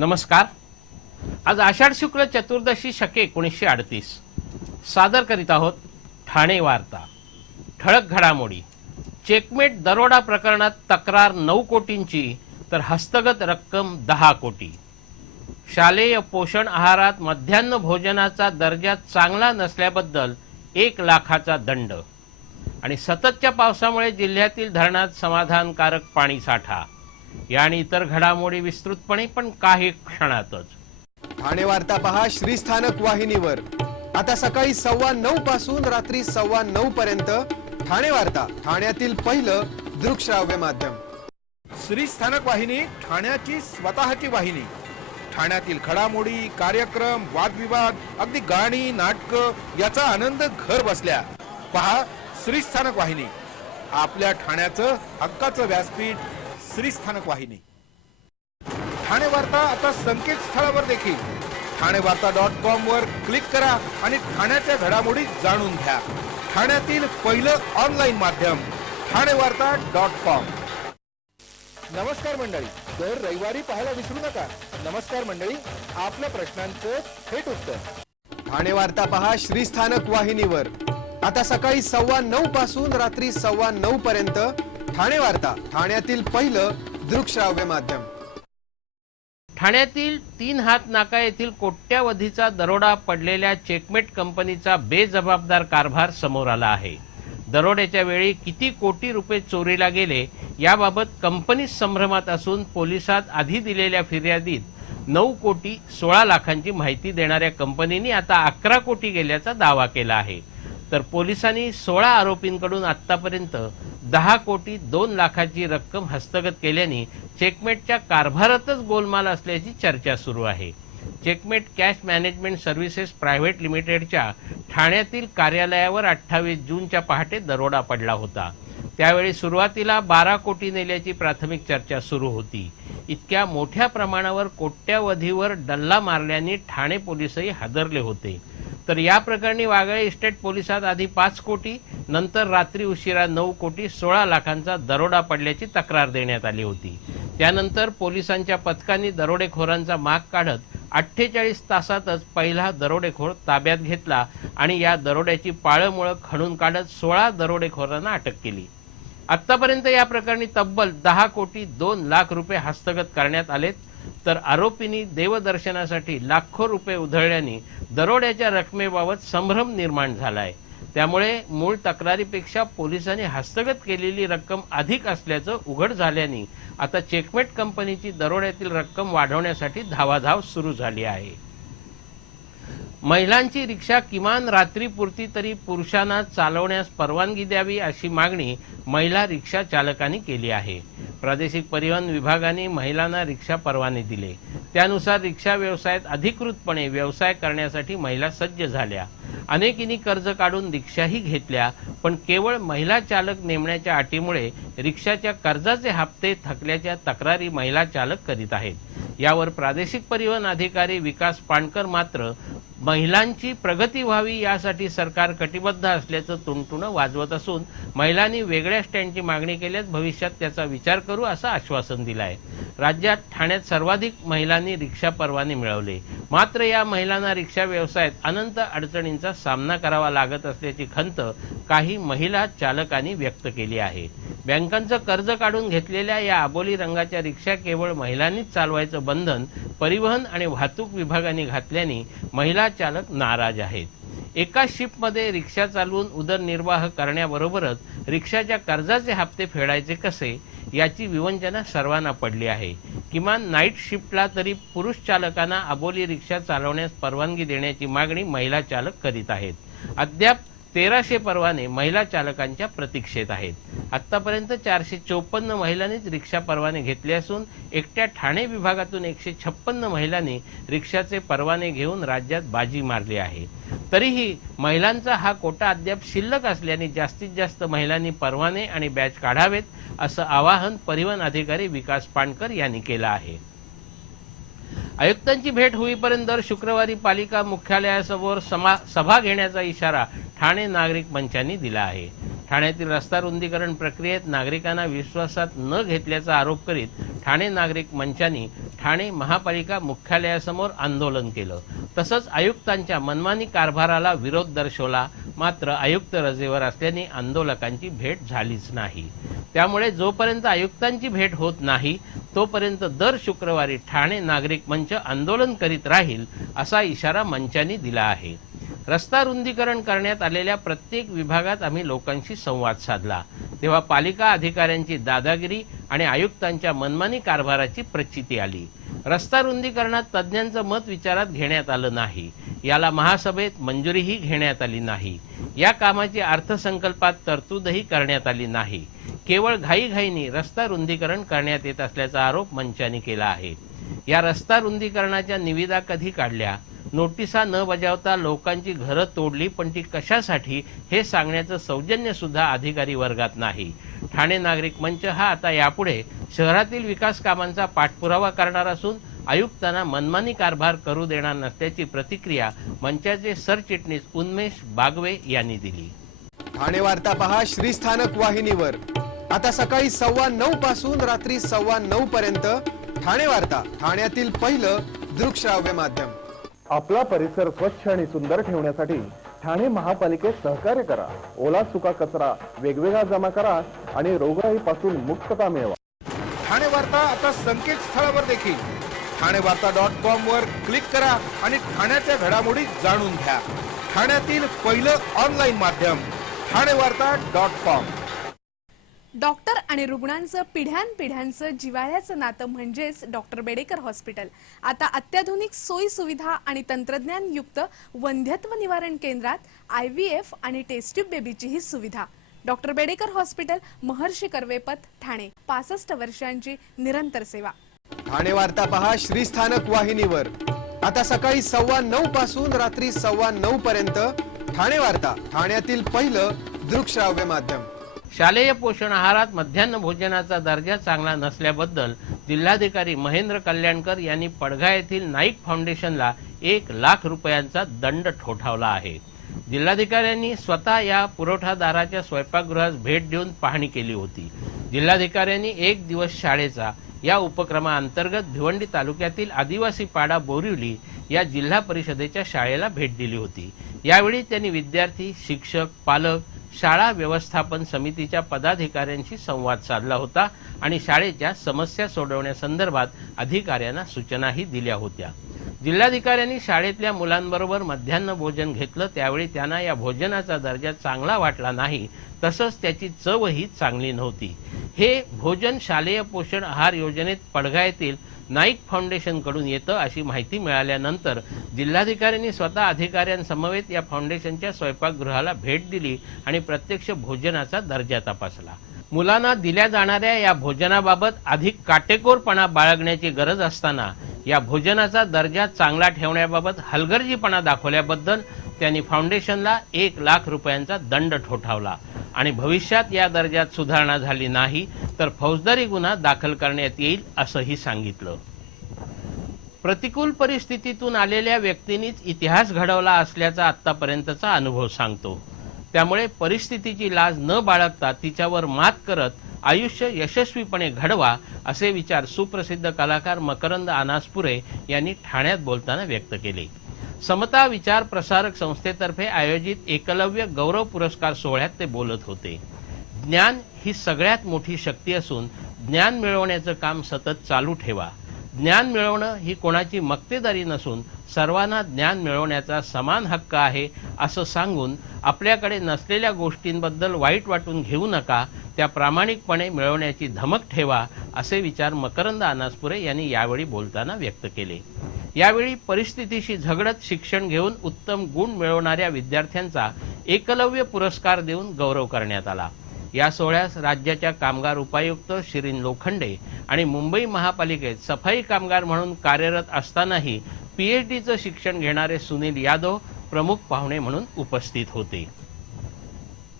नमस्कार। आज आषाढ शुक्ल चतुर्दशी शके 1938 सादर करीत आहोत ठाणे वार्ता। ठळक घडामोडी। चेकमेट दरोडा प्रकरणात तक्रार 9 कोटींची तर हस्तगत रक्कम 10 कोटी। शालेय पोषण आहारात मध्यान्ह भोजनाचा दर्जा चांगला नसल्याबद्दल 1 लाखाचा दंड। आणि सततच्या पावसामुळे जिल्ह्यातील धरणात समाधानकारक पाणी साठा। या आणि इतर घडामोडी विस्तृतपणे पण काही क्षणातच। ठाणे वार्ता पहा श्रीस्थानक वाहिनीवर। आता सकाळी 9:15 पासून रात्री 9:15 पर्यंत ठाणे वार्ता, ठाण्यातील पहिलं दृकश्राव्य माध्यम। श्रीस्थानक वाहिनी ठाण्याची स्वतःची वाहिनी। ठाण्यातील घडामोडी, कार्यक्रम, वादविवाद, अगदी गाणी, नाटक याचा आनंद घर बसल्या पहा श्रीस्थानक वाहिनी। आपल्या ठाण्याचं हक्काचं व्यासपीठ श्रीस्थानक वाहिनी। ठाणे वार्ता आता संकेतस्थळावर देखील ठाणेवार्ता.com वर क्लिक करा आणि ठाण्याच्या घडामोडी जाणून घ्या। ठाण्यातील पहिलं ऑनलाईन माध्यम ठाणेवार्ता.com। नमस्कार मंडळी, दर रविवारी पाहायला विसरू नका। नमस्कार मंडळी, आपल्या प्रश्नांचं थेट उत्तर। ठाणे वार्ता पहा श्रीस्थानक वाहिनीवर। आता सकाळी 9:15 पासून रात्री 9:15 पर्यंत ठाणे वार्ता, ठाण्यातील पहिलं दृकश्राव्य माध्यम। ठाण्यातील 3 हात नाका येथील कोट्यावधीचा दरोडा पडलेल्या चेकमेट कंपनीचा बेजबाबदार कारभार समोर आला आहे। दरोड्याच्या वेळी किती कोटी रुपये चोरीला गेले याबाबत कंपनी संभ्रमात असून पोलिसात आधी दिलेल्या फिर्यादीत 9 कोटी 16 लाखांची माहिती देणाऱ्या कंपनीने आता 11 कोटी गेल्याचा दावा केला आहे। तर पोलिसांनी 16 आरोपींकडून आतापर्यंत 10 कोटी 2 लाखाची रक्कम हस्तगत केल्याने चेकमेटच्या कारभारातच गोलमाल असल्याची चर्चा सुरू आहे। Checkmate cash management services private लिमिटेडच्या ठाण्यातील कार्यालयावर 28 जूनच्या पहाटे दरोडा पडला होता। त्यावेळी सुरुवातीला 12 कोटी नेल्याची प्राथमिक चर्चा सुरू होती। इतक्या मोठ्या प्रमाणावर कोट्यावधीवर डल्ला मारल्याने ठाणे पोलीसही हादरले होते। तर या प्रकरणी वागळे इस्टेट पोलिसात आधी 5 कोटी, नंतर रात्री उशिरा 9 कोटी 16 लाखांचा दरोडा पडल्याची तक्रार देण्यात आली होती। त्यानंतर पोलिसांच्या पथकांनी दरोडेखोरांचा माग काढत 48 तासातच पहिला दरोडेखोर ताब्यात घेतला आणि या दरोड्याची पाळंमुळं खणून काढत 16 दरोडेखोरांना अटक केली। आतापर्यंत या प्रकरणी तब्बल 10 कोटी 2 लाख रुपये हस्तगत करण्यात आलेत। तर आरोपींनी देवदर्शनासाठी लाखो रुपये उधळल्याने दरोड्याच्या रकमेबाबत संभ्रम निर्माण झाला आहे। त्यामुळे मूळ तक्रारीपेक्षा पोलिसांनी हस्तगत केलेली रक्कम अधिक असल्याचं उघड झाल्याने आता चेकमेट कंपनीची दरोड्यातील रक्कम वाढवण्यासाठी धावाधाव सुरू झाली आहे। महिलांची रिक्षा किमान रात्रीपुरती तरी पुरुषांना चालवण्यास परवानगी द्यावी अशी मागणी महिला रिक्षा चालकांनी केली आहे। प्रादेशिक परिवहन विभागाने महिलांना रिक्षा परवाने दिले। त्यानुसार रिक्षा व्यवसायात अधिकृतपणे व्यवसाय करण्यासाठी महिला सज्ज झाल्या। अनेकींनी कर्ज काढून रिक्षाही घेतल्या, पण केवळ महिला चालक नेमण्याच्या अटीमुळे रिक्षाच्या कर्जाचे हप्ते थकल्याच्या तक्रारी महिला चालक करीत आहेत। यावर प्रादेशिक परिवहन अधिकारी विकास पाणकर मात्र महिलांची प्रगती व्हावी यासाठी सरकार कटिबद्ध असल्याचं तुणतुणं वाजवत असून महिलांनी वेगळ्या स्टँडची मागणी केल्यास भविष्यात त्याचा विचार करू असं आश्वासन दिलं आहे। राज्यात ठाण्यात सर्वाधिक महिलांनी रिक्षा परवाने मिळवले, मात्र या महिलांना रिक्षा व्यवसायात अनंत अडचणींचा सामना करावा लागत असल्याची खंत काही महिला चालकांनी व्यक्त केली आहे। बँकांचं कर्ज काढून घेतलेल्या या अबोली रंगाच्या रिक्षा केवळ महिलांनीच चालवायचं बंधन परिवहन आणि वाहतूक विभागाने घातल्याने महिला चालक नाराज आहेत। एका शिफ्टमध्ये रिक्षा चालवून उदरनिर्वाह करण्याबरोबरच रिक्षाच्या कर्जाचे हप्ते फेडायचे कसे याची विवंचना सर्वांना पडली आहे। किमान नाईट शिफ्टला तरी पुरुष चालकांना अबोली रिक्षा चालवण्यास परवानगी देण्याची मागणी महिला चालक करीत आहेत। अद्याप 1300 परवाने महिला चालकांच्या प्रतीक्षेत आहेत। आतापर्यंत 454 महिलांनीच रिक्षा परवाने घेतले असून एकट्या ठाणे विभागातून 156 महिलांनी रिक्षाचे परवाने घेऊन राज्यात बाजी मारली आहे। तरीही महिलांचा हा कोटा अद्याप शिल्लक असल्याने जास्तीत जास्त महिलांनी परवाने आणि बॅच काढावेत असं आवाहन परिवहन अधिकारी विकास पाणकर यांनी केलं आहे। आयुक्तांची भेट होईपर्यंत दर शुक्रवारी पालिका मुख्यालयासमोर सभा घेण्याचा इशारा ठाणे नागरिक मंचाने दिला आहे। ठाण्यातील रस्ता रुंदीकरण प्रक्रियेत नागरिकांना विश्वासात न घेतल्याचा आरोप करीत ठाणे नागरिक मंचाने ठाणे महापालिका मुख्यालयासमोर आंदोलन केलं. तसंच आयुक्तांच्या मनमानी कारभाराला विरोध दर्शवला. मात्र आयुक्त रजेवर असल्याने आंदोलकांची भेट झालीच नाही. त्यामुळे जोपर्यंत आयुक्तांची भेट होत नाही तोपर्यंत दर शुक्रवारी ठाणे नागरिक मंच आंदोलन करीत राहील असा इशारा मंचाने दिला आहे. रस्ता रुंदीकरण करण्यात आलेल्या प्रत्येक विभागात आम्ही लोकांशी संवाद साधला, तेव्हा पालिका अधिकाऱ्यांची दादागिरी आणि आयुक्तांच्या मनमानी कारभाराची प्रचिती आली. रस्ता रुंदीकरणात तज्ज्ञांचं मत विचारात घेण्यात आलं नाही. याला महासभेत मंजुरीही घेण्यात आली नाही. या कामाची अर्थसंकल्पात तरतूदही करण्यात आली नाही. केवळ घाईघाईने रस्ता रुंदीकरण करण्यात येत असल्याचा आरोप मंचाने केला आहे. या रस्ता रुंदीकरणाच्या निविदा कधी काढल्या? नोटिसा न बजावता लोकांची घरं तोडली, पण ती कशासाठी हे सांगण्याचं सौजन्य सुद्धा अधिकारी वर्गात नाही. ठाणे नागरिक मंच हा आता यापुढे शहरातील विकास कामांचा पाठपुरावा करणार असून आयुक्तांना मनमानी कारभार करू देणार नसल्याची प्रतिक्रिया मंचाचे सरचिटणीस उन्मेष बागवे यांनी दिली. ठाणे वार्ता पहा श्रीस्थानक वाहिनीवर. आता सकाळी 9:15 पासून रात्री 9:15 पर्यंत ठाणे वार्ता, ठाण्यातील पहिलं दृकश्राव्य माध्यम. आपला परिसर स्वच्छ आणि सुंदर ठेवण्यासाठी ठाणे महापालिकेत सहकार्य करा. ओला सुका कचरा वेगवेगळा जमा करा आणि रोगराईपासून मुक्तता मिळवा. ठाणे वार्ता आता संकेतस्थळावर देखील ठाणेवार्ता.com वर क्लिक करा आणि ठाण्याच्या घडामोडी जाणून घ्या. ठाण्यातील पहिलं ऑनलाईन माध्यम ठाणेवार्ता.com. डॉक्टर आणि रुग्णांचं पिढ्यानपिढ्यांचं जिव्हाळ्याचं नातं म्हणजेच डॉक्टर बेडेकर हॉस्पिटल. आता अत्याधुनिक सोयी सुविधा आणि तंत्रज्ञान युक्त वंध्यत्व निवारण केंद्रात IVF आणि टेस्ट ट्यूब बेबीचीही सुविधा. डॉक्टर बेडेकर हॉस्पिटल, महर्षी कर्वेपथ, ठाणे. 65 वर्षांची निरंतर सेवा. ठाणे वार्ता पहा श्रीस्थानक वाहिनीवर. आता सकाळी 9:15 पासून रात्री 9:15 पर्यंत ठाणे वार्ता, ठाण्यातील पहिलं दृकश्राव्य माध्यम. शालेय पोषण आहारात मध्यान्ह भोजनाचा दर्जा चांगला नसल्याबद्दल जिल्हाधिकारी महेंद्र कल्याणकर यांनी पडघा येथील नाईक फाउंडेशनला 1 लाख रुपयांचा दंड ठोठावला आहे. जिल्हाधिकाऱ्यांनी स्वतः या पुरवठादाराच्या स्वयंपाकगृहास भेट देऊन पाहणी केली होती. जिल्हाधिकाऱ्यांनी 1 दिवस शाळेचा या उपक्रमाअंतर्गत भिवंडी तालुक्यातील आदिवासी पाडा बोरिवली या जिल्हा परिषदेच्या शाळेला भेट दिली होती. यावेळी त्यांनी विद्यार्थी, शिक्षक, पालक, शाळा व्यवस्थापन समितीच्या पदाधिकाऱ्यांशी संवाद साधला होता आणि शाळेच्या समस्या सोडवण्यासंदर्भात अधिकाऱ्यांना सूचनाही दिल्या होत्या. जिल्हाधिकाऱ्यांनी शाळेतल्या मुलांबरोबर मध्यान्ह भोजन घेतलं. त्यावेळी त्यांना या भोजनाचा दर्जा चांगला वाटला नाही, तसंच त्याची चवही चांगली नव्हती. हे भोजन शालेय पोषण आहार योजनेत पडघा येथील नाईक फाउंडेशनकडून येतं अशी माहिती मिळाल्यानंतर जिल्हाधिकाऱ्यांनी स्वतः अधिकाऱ्यांसमवेत या फाउंडेशनच्या स्वयंपाकगृहाला भेट दिली आणि प्रत्यक्ष भोजनाचा दर्जा तपासला. मुलांना दिल्या जाणाऱ्या या भोजनाबाबत अधिक काटेकोरपणा बाळगण्याची गरज असताना या भोजनाचा दर्जा चांगला ठेवण्याबाबत हलगर्जीपणा दाखवल्याबद्दल त्यांनी फाउंडेशनला 1 लाख रुपयांचा दंड ठोठावला आणि भविष्यात या दर्जात सुधारणा झाली नाही तर फौजदारी गुन्हा दाखल करण्यात येईल असंही सांगितलं. प्रतिकूल परिस्थितीतून आलेल्या व्यक्तींनीच इतिहास घडवला असल्याचा आतापर्यंतचा अनुभव सांगतो. त्यामुळे परिस्थितीची लाज न बाळगता तिच्यावर मात करत आयुष्य यशस्वीपणे घडवा असे विचार सुप्रसिद्ध कलाकार मकरंद अनासपुरे यांनी ठाण्यात बोलताना व्यक्त केले. समता विचार प्रसारक संस्थेतर्फे आयोजित एकलव्य गौरव पुरस्कार सोहळ्यात ते बोलत होते. ज्ञान ही सगळ्यात मोठी शक्ती असून ज्ञान मिळवण्याचं काम सतत चालू ठेवा. ज्ञान मिळवणं ही कोणाची मक्तेदारी नसून सर्वांना ज्ञान मिळवण्याचा समान हक्क आहे असं सांगून आपल्याकडे नसलेल्या गोष्टींबद्दल वाईट वाटून घेऊ नका, त्या प्रामाणिकपणे मिळवण्याची धमक ठेवा असे विचार मकरंद अनासपुरे यांनी यावेळी बोलताना व्यक्त केले. यावेळी परिस्थितीशी झगडत शिक्षण घेऊन उत्तम गुण मिळवणाऱ्या विद्यार्थ्यांचा एकलव्य पुरस्कार देऊन गौरव करण्यात आला. या सोहळ्यास राज्याच्या कामगार उपायुक्त शिरीन लोखंडे आणि मुंबई महापालिकेत सफाई कामगार म्हणून कार्यरत असतानाही PhDचं शिक्षण घेणारे सुनील यादव प्रमुख पाहुणे म्हणून उपस्थित होते.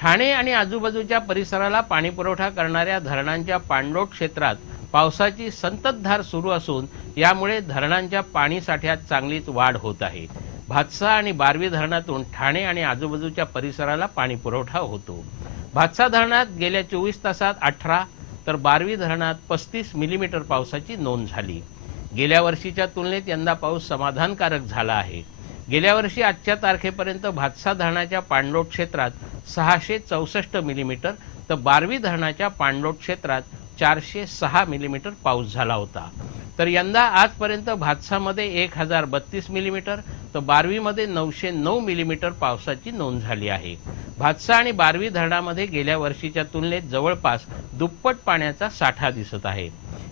ठाणे आणि आजूबाजूच्या परिसराला पाणीपुरवठा करणाऱ्या धरणांच्या पाणलोट क्षेत्रात पावसाची संततधार सुरू असून यामुळे धरणांच्या पाणीसाठ्यात चांगलीच वाढ होत आहे. भातसा आणि बारवी धरणातून ठाणे आणि आजूबाजूच्या परिसराला पाणीपुरवठा होतो. भातसा धरणात गेल्या 24 तासात 18 तर बारवी धरणात 35 मिलीमीटर पावसाची नोंद झाली. गेल्या वर्षीच्या तुलनेत यंदा पाऊस समाधानकारक झाला आहे. गेल्या वर्षी आजच्या तारखेपर्यंत भातसा धरणाच्या पाणलोट क्षेत्रात 664 मिलीमीटर तर बारवी धरणाच्या पाणलोट क्षेत्रात 406 मिलीमीटर पाऊस झाला होता. तर यंदा आजपर्यंत भातसामध्ये 1032 मिलीमीटर तर बारवीमध्ये 909 मिलीमीटर पावसाची नोंद झाली आहे. भातसा आणि बारवी धरणामध्ये गेल्या वर्षीच्या तुलनेत जवळपास दुप्पट पाण्याचा साठा दिसत आहे.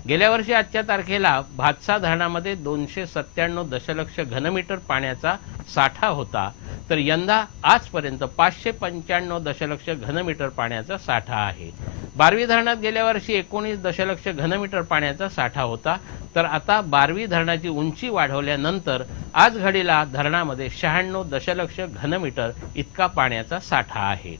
गेल्या वर्षी आजच्या तारखेला भातसा धरणामध्ये 297 दशलक्ष घनमीटर पाण्याचा साठा होता, तर यंदा आजपर्यंत 595 दशलक्ष घनमीटर पाण्याचा साठा आहे. बारवी धरणात गेल्या वर्षी 19 दशलक्ष घनमीटर पाण्याचा साठा होता, तर आता बारवी धरणाची उंची वाढवल्यानंतर आज घडीला धरणामध्ये 96 दशलक्ष घनमीटर इतका पाण्याचा साठा आहे.